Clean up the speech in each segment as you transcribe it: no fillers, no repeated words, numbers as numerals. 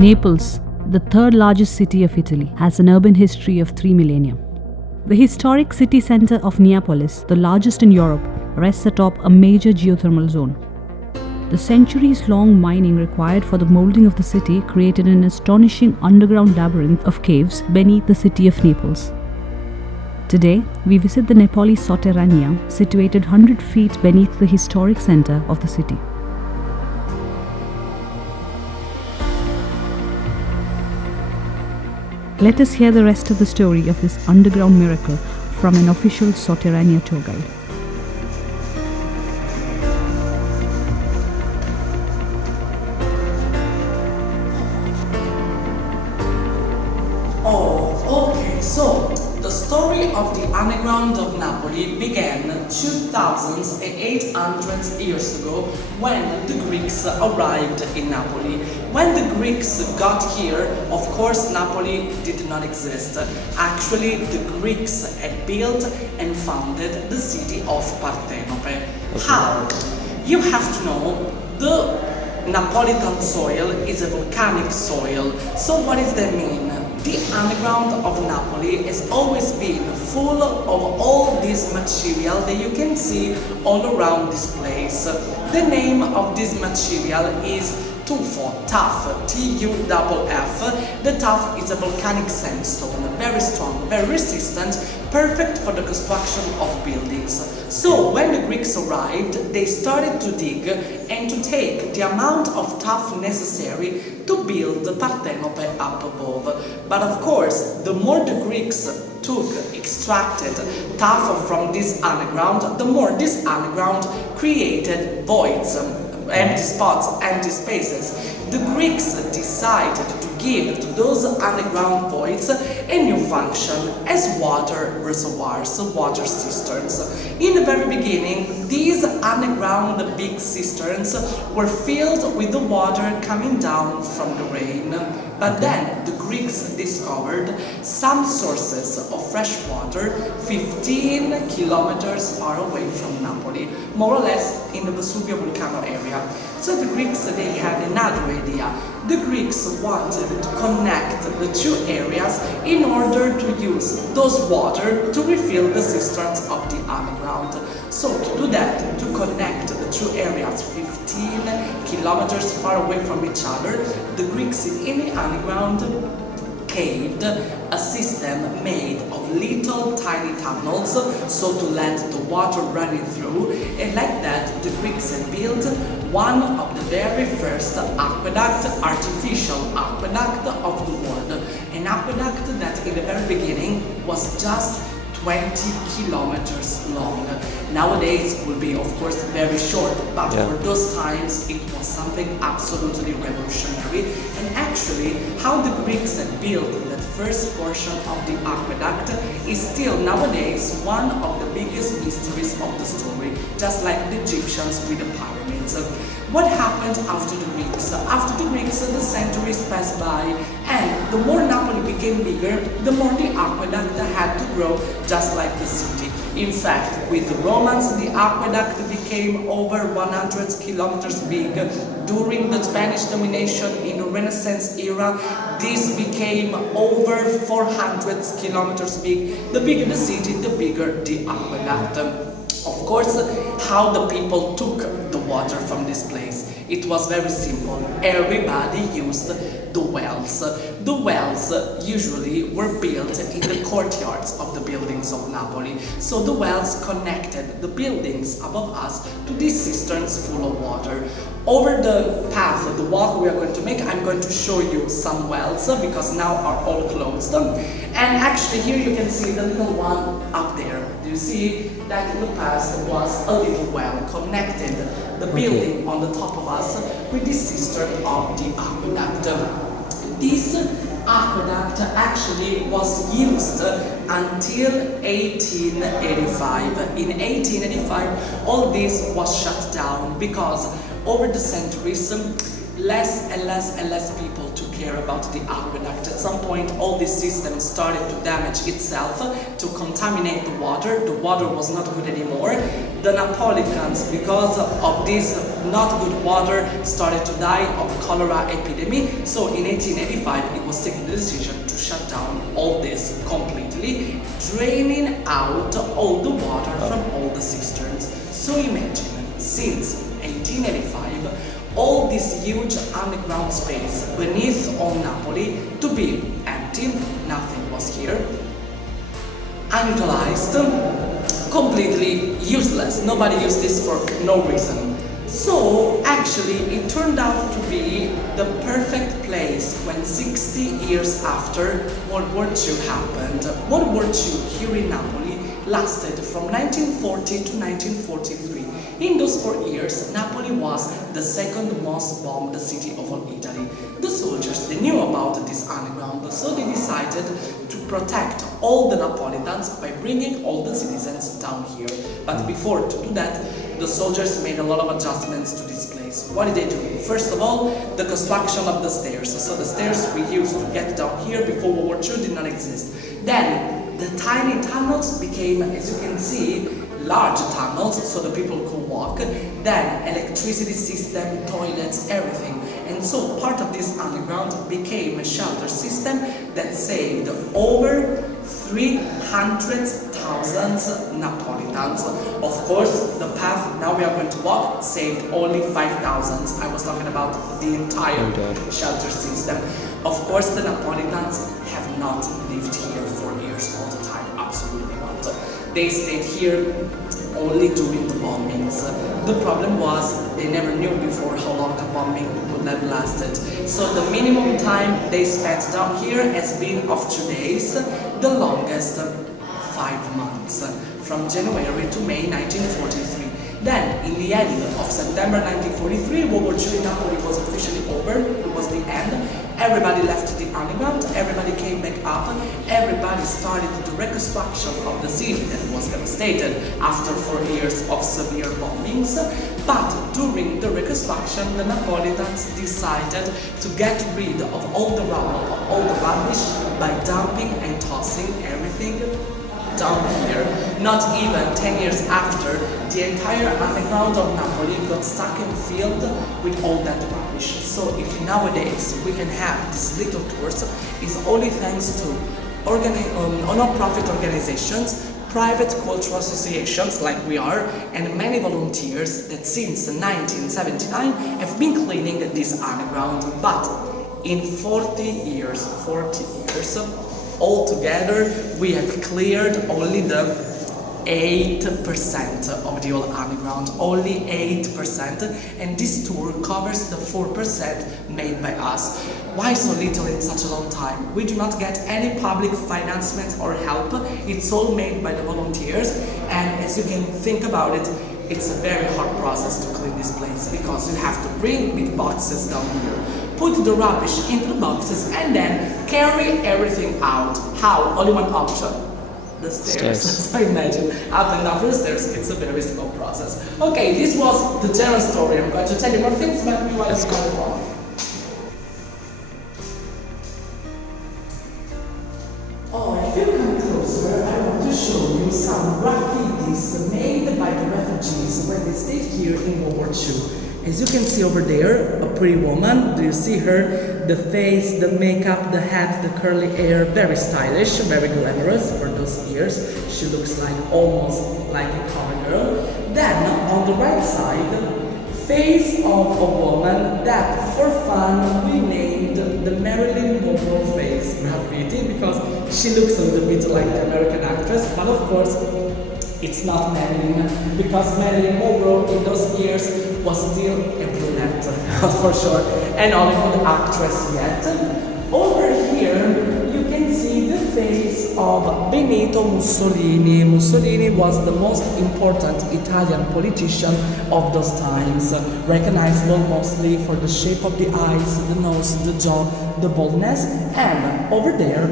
Naples, the third largest city of Italy, has an urban history of 3 millennia. The historic city center of Neapolis, the largest in Europe, rests atop a major geothermal zone. The centuries-long mining required for the molding of the city created an astonishing underground labyrinth of caves beneath the city of Naples. Today, we visit the Napoli Sotterranea, situated 100 feet beneath the historic center of the city. Let us hear the rest of the story of this underground miracle from an official Sotterranea tour guide. So, the story of the underground of Napoli began 2,800 years ago when the Greeks arrived in Napoli. When the Greeks got here, of course Napoli did not exist. Actually, the Greeks had built and founded the city of Partenope. How? You have to know, the Napolitan soil is a volcanic soil. So what does that mean? The underground of Napoli has always been full of all this material that you can see all around this place. The name of this material is tuffo, T-U-F-F. The tuff is a volcanic sandstone, very strong, very resistant, perfect for the construction of buildings. So when the Greeks arrived, they started to dig and to take the amount of tuff necessary to build Partenope up above. But of course, the more the Greeks extracted tuff from this underground, the more this underground created voids, empty spots, empty spaces. The Greeks decided to give to those underground voids a new function as water reservoirs, water cisterns. In the very beginning, these underground big cisterns were filled with the water coming down from the rain. But then the Greeks discovered some sources of fresh water 15 kilometers far away from Napoli, more or less in the Vesuvio volcano area. So the Greeks, they had another idea. The Greeks wanted to connect the two areas in order to use those water to refill the cisterns of the underground. So to do that, to connect the two areas 15 kilometers far away from each other, the Greeks in the underground caved a system made of little tiny tunnels, so to let the water running through, and like that the Greeks had built one of the very first artificial aqueduct of the world. An aqueduct that in the very beginning was just 20 kilometers long. Nowadays it will be of course very short, but for those times it was something absolutely revolutionary. And actually how the Greeks had built that first portion of the aqueduct is still nowadays one of the biggest mysteries of the story, just like the Egyptians with the pyramids. What happened after the Greeks? After the Greeks, the centuries passed by, and the more Napoli became bigger, the more the aqueduct had to grow, just like the city. In fact, with the Romans, the aqueduct became over 100 kilometers big. During the Spanish domination in the Renaissance era, this became over 400 kilometers big. The bigger the city, the bigger the aqueduct. Of course, how the people took the water from this place. It was very simple. Everybody used the wells. The wells usually were built in the courtyards of the buildings of Napoli. So the wells connected the buildings above us to these cisterns full of water. Over the path, the walk we are going to make, I'm going to show you some wells because now are all closed. And actually here you can see the little one up there. Do you see that in the past was a little well connected the building on the top of us with the cistern of the aqueduct. This aqueduct actually was used until 1885. In 1885, all this was shut down because over the centuries, less and less people took care about the aqueduct. At some point, all this system started to damage itself, to contaminate the water. The water was not good anymore. The Napolitans, because of this not good water, started to die of cholera epidemic. So in 1885, it was taken the decision to shut down all this completely, draining out all the water from all the cisterns. So imagine, since 1885, all this huge underground space beneath all Napoli to be empty, nothing was here, unutilized, completely useless. Nobody used this for no reason. So actually it turned out to be the perfect place when 60 years after World War II happened. World War II here in Napoli lasted from 1940 to 1943. In those 4 years, Napoli was the second most bombed city of all Italy. The soldiers, they knew about this underground, so they decided to protect all the Napolitans by bringing all the citizens down here. But before to do that, the soldiers made a lot of adjustments to this place. What did they do? First of all, the construction of the stairs. So the stairs we used to get down here before World War II did not exist. Then the tiny tunnels became, as you can see, large tunnels so the people could walk. Then electricity system, toilets, everything. And so part of this underground became a shelter system that saved over 300,000 Napolitans. Of course, the path now we are going to walk saved only 5,000. I was talking about the entire shelter system. Of course, the Napolitans have not lived here for years all the time, absolutely not. They stayed here only during the bombings. The problem was they never knew before how long the bombing would have lasted. So the minimum time they spent down here has been of 2 days, the longest 5 months, from January to May 1943. Then, in the end of September 1943, World War II in Napoli was officially over. It was the end. Everybody left the underground, everybody came back up, everybody started the reconstruction of the city that was devastated after 4 years of severe bombings. But during the reconstruction, the Napolitans decided to get rid of all the rubble, of all the rubbish, by dumping and tossing everything down here. Not even 10 years after, the entire underground of Napoli got stuck and filled with all that rubbish. So if nowadays we can have these little tours, it's only thanks to non-profit organizations, private cultural associations like we are, and many volunteers that since 1979 have been cleaning this underground. But in 40 years, altogether, we have cleared only the 8% of the old underground, only 8%, and this tour covers the 4% made by us. Why so little in such a long time? We do not get any public financement or help, it's all made by the volunteers, and as you can think about it, it's a very hard process to clean this place, because you have to bring big boxes down here, put the rubbish into the boxes, and then carry everything out. How? Only one option. The stairs. So imagine, up and down the stairs, it's a very slow process. Okay, this was the general story. I'm going to tell you more things, but we want to go on. Oh, if you come closer, I want to show you some graffitis made by the refugees when they stayed here in World War II. As you can see over there, a pretty woman. Do you see her? The face, the makeup, the hat, the curly hair, very stylish, very glamorous for those years. She looks like almost like a common girl. Then on the right side, face of a woman that for fun we named the Marilyn Monroe face graffiti, because she looks a little bit like the American actress, but of course it's not Marilyn, because Marilyn Monroe in those years was still a brunette, for sure, an Hollywood actress yet. Over here, you can see the face of Benito Mussolini. Mussolini was the most important Italian politician of those times, recognizable mostly for the shape of the eyes, the nose, the jaw, the boldness, and over there,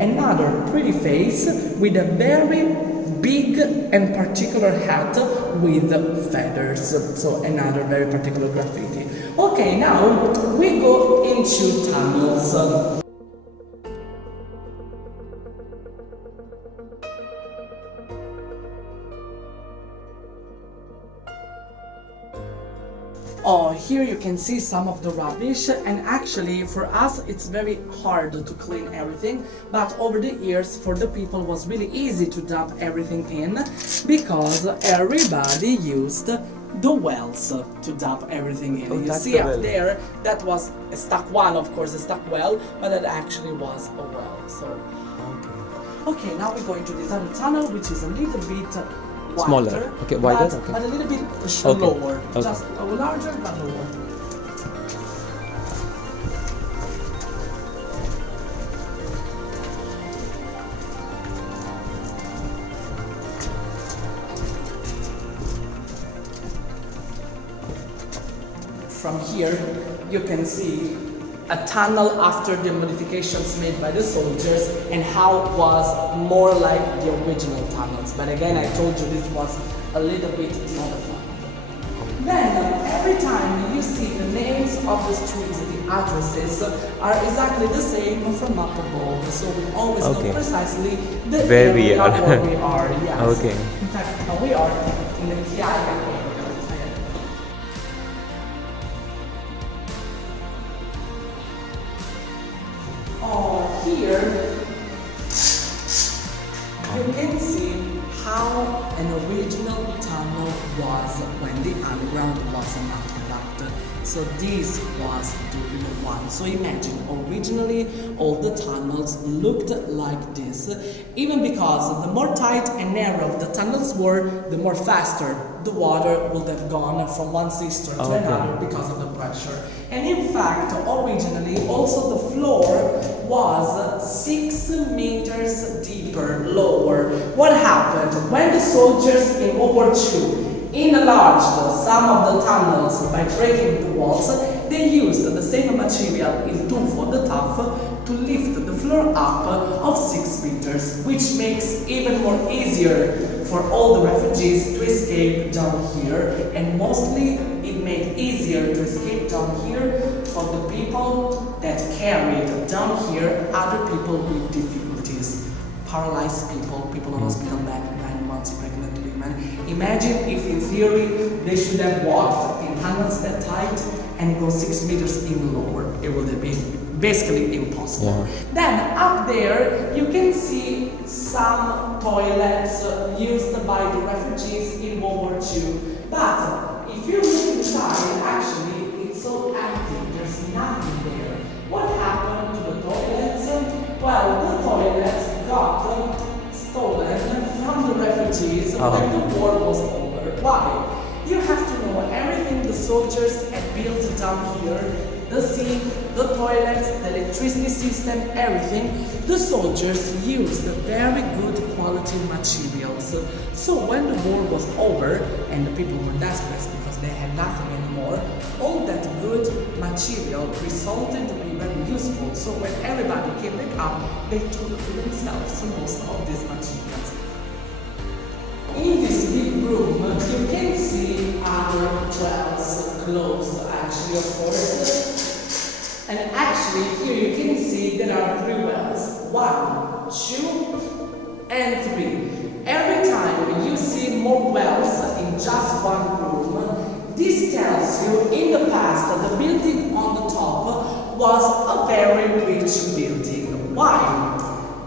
another pretty face with a very big and particular hat with feathers. So another very particular graffiti. Okay, now we go into tunnels. Oh, here you can see some of the rubbish, and actually for us it's very hard to clean everything, but over the years for the people was really easy to dump everything in because everybody used the wells to dump everything in. You see up there, that was a stuck one, of course, a stuck well, but that actually was a well. So okay, now we go into this other tunnel, which is a little bit wider, smaller, okay, wider, but, okay, but a little bit lower, okay. just larger but lower. From here, you can see a tunnel after the modifications made by the soldiers and how it was more like the original tunnels. But again, I told you this was a little bit modified. Then, every time you see the names of the streets, the addresses are exactly the same from up above. So we always know precisely the where we area are. where we are. Yes. Okay. In fact, we are in the Chiaia area. Here you can see how an original tunnel was when the underground was not conducted. So this was the real one. So imagine, originally all the tunnels looked like this, even because the more tight and narrow the tunnels were, the more faster the water would have gone from one cistern to another because of the pressure. And in fact, originally also the floor was 6 meters deeper, lower. What happened? When the soldiers in World War II enlarged some of the tunnels by breaking the walls, they used the same material, il tufo, the tuff, to lift the floor up of 6 meters, which makes even more easier for all the refugees to escape down here, and mostly it made easier to escape down here for the people that carried down here other people with difficulties, paralyzed people, people on hospital bed, 9 months pregnant women. Imagine if in theory they should have walked in tunnels that tight and go 6 meters even lower. It would have been basically impossible. Then up there you can see some toilets used by the refugees in World War II. But if you look inside, actually it's so empty, there's nothing there. What happened to the toilets? Well, the toilets got stolen from the refugees when the war was over. Why? You have to know everything the soldiers had built down here, the sink, the toilets, the electricity system, everything, the soldiers used very good quality materials. So when the war was over and the people were desperate because they had nothing anymore, all that good material resulted to be very useful. So when everybody came back up, they took to themselves most of these materials. In this big room, you can see other wells closed, actually, of course. And actually, here you can see there are 3 wells. 1, 2, and 3. Every time you see more wells in just one room, this tells you in the past the building on the top was a very rich building. Why?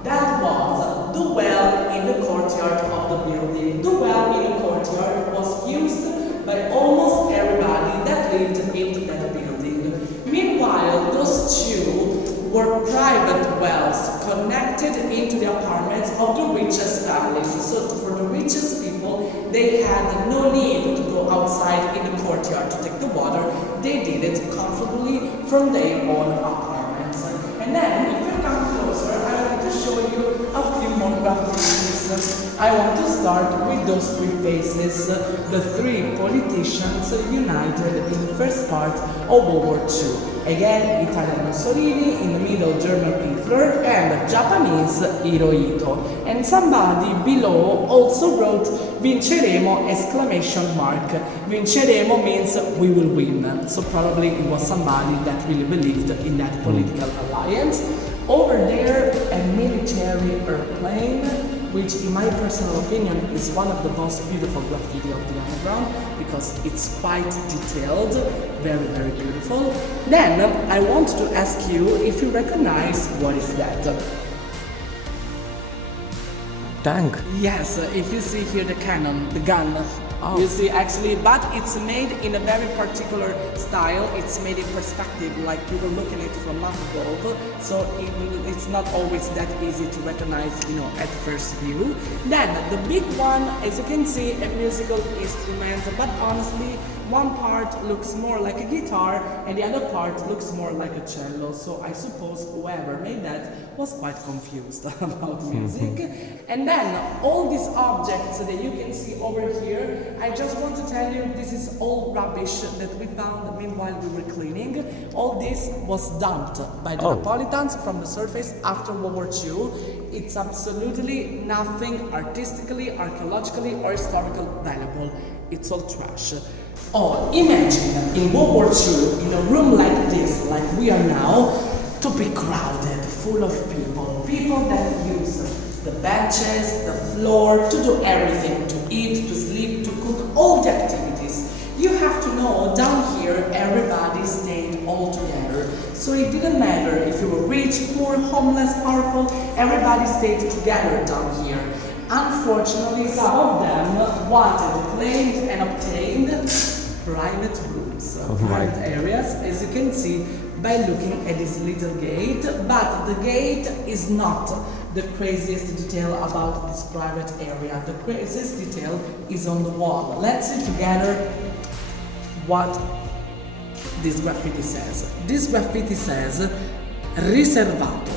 That was the well in the courtyard of the building. The well in the courtyard was used by almost everybody that lived in that building. Meanwhile, those 2 were private wells connected into the apartments of the richest families. So for the richest people, they had no need to go outside in the courtyard to take the water. They did it comfortably from their own apartments. And then, if you come closer, I want to show you a few more graffitis. I want to start with those three faces, the three politicians united in the first part of World War II. Again, Italian Mussolini, in the middle German Hitler, and Japanese Hirohito. And somebody below also wrote Vinceremo exclamation mark. Vinceremo means we will win. So probably it was somebody that really believed in that political alliance. Over there, a military airplane, which in my personal opinion is one of the most beautiful graffiti of the underground because it's quite detailed, very, very beautiful. Then I want to ask you if you recognize what is that. Tank. Yes, if you see here the cannon, the gun, you see actually, but it's made in a very particular style. It's made in perspective, like you were looking at it from up above, so it's not always that easy to recognize, at first view. Then the big one, as you can see, a musical instrument, but honestly, one part looks more like a guitar and the other part looks more like a cello. So I suppose whoever made that was quite confused about music. And then all these objects that you can see over here, I just want to tell you this is all rubbish that we found meanwhile we were cleaning. All this was dumped by the Napolitans from the surface after World War II. It's absolutely nothing artistically, archaeologically or historically valuable. It's all trash. Oh, imagine in World War II, in a room like this, like we are now, to be crowded, full of people that use the benches, the floor, to do everything, to eat, to sleep, to cook, all the activities. You have to know, down here, everybody stayed all together. So it didn't matter if you were rich, poor, homeless, powerful, everybody stayed together down here. Unfortunately, some of them wanted, claimed and obtained private rooms, private areas, as you can see by looking at this little gate. But the gate is not the craziest detail about this private area. The craziest detail is on the wall. Let's see together what this graffiti says. This graffiti says, riservato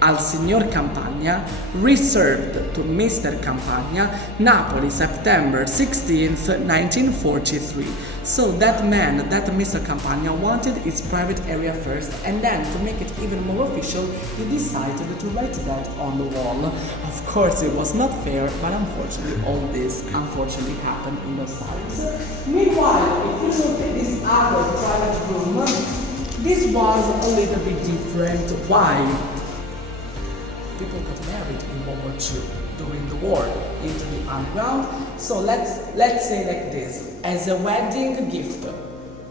al signor Campagna, reserved to Mr. Campagna, Napoli, September 16th, 1943. So that man, that Mr. Campagna, wanted his private area first, and then to make it even more official, he decided to write that on the wall. Of course, it was not fair, but unfortunately, all this unfortunately happened in those times. Meanwhile, if you look at this other private room, this was a little bit different. Why? People got married in World War II during the war into the underground. So let's say like this: as a wedding gift,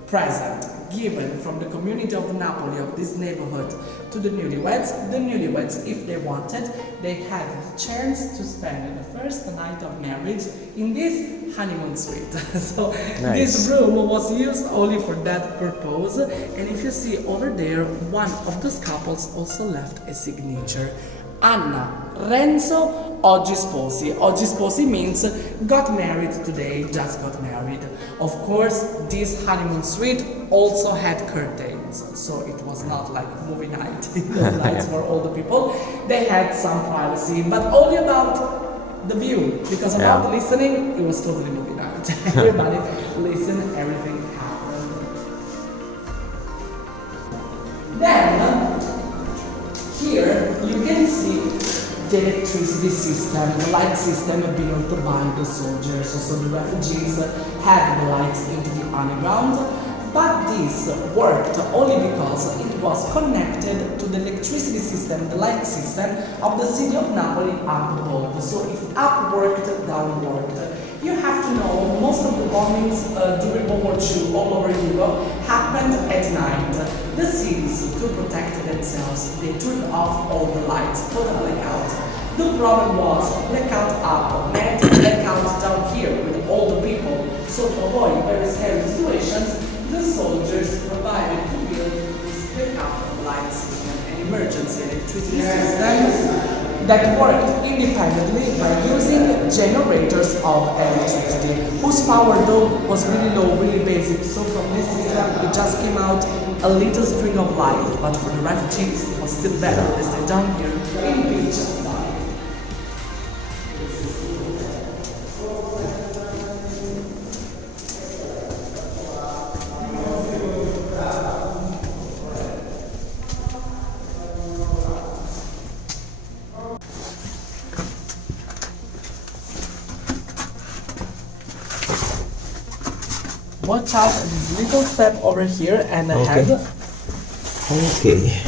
present given from the community of Napoli, of this neighborhood, to the newlyweds, if they wanted, they had the chance to spend the first night of marriage in this honeymoon suite. So this room was used only for that purpose. And if you see over there, one of those couples also left a signature. Anna, Renzo, oggi sposi. Oggi sposi means got married today, just got married. Of course, this honeymoon suite also had curtains, so it was not like movie night, the nights for all the people. They had some privacy, but only about the view, because about listening, it was totally movie night. Everybody listened, everything happened. Then, here you can see the electricity system, the light system built by the soldiers. So the refugees had the lights into the underground, but this worked only because it was connected to the electricity system, the light system of the city of Napoli up above. So if up worked, down worked. You have to know, most of the bombings during World War II all over Europe happened at night. The cities, to protect themselves, they turned off all the lights, total blackout. The problem was blackout up meant blackout down here with all the people. So to avoid very scary situations, the soldiers provided to build this blackout light system, an emergency electricity system that worked independently by using generators of electricity, whose power though was really low, really basic. So from this system it just came out a little string of light, but for the refugees it was still better. They stayed down here in beach light. Watch out this little step over here and ahead. Okay.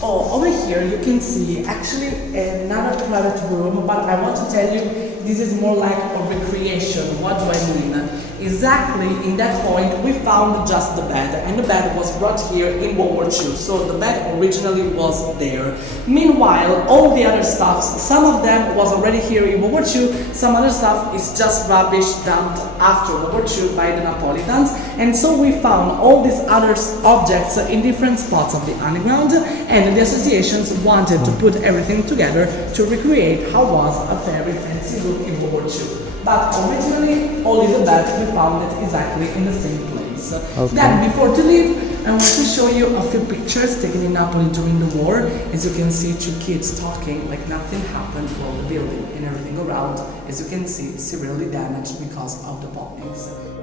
Oh, over here you can see actually another private room, but I want to tell you this is more like a recreation. What do I mean? Exactly in that point we found just the bed, and the bed was brought here in World War II, so the bed originally was there. Meanwhile, all the other stuff, some of them was already here in World War II, some other stuff is just rubbish dumped after World War II by the Napolitans, and so we found all these other objects in different spots of the underground, and the associations wanted to put everything together to recreate how was a very fancy look in World War II. But originally, only the bed we found it exactly in the same place. Okay. Then, before to leave, I want to show you a few pictures taken in Napoli during the war. As you can see, two kids talking like nothing happened, while the building and everything around, as you can see, severely damaged because of the bombings.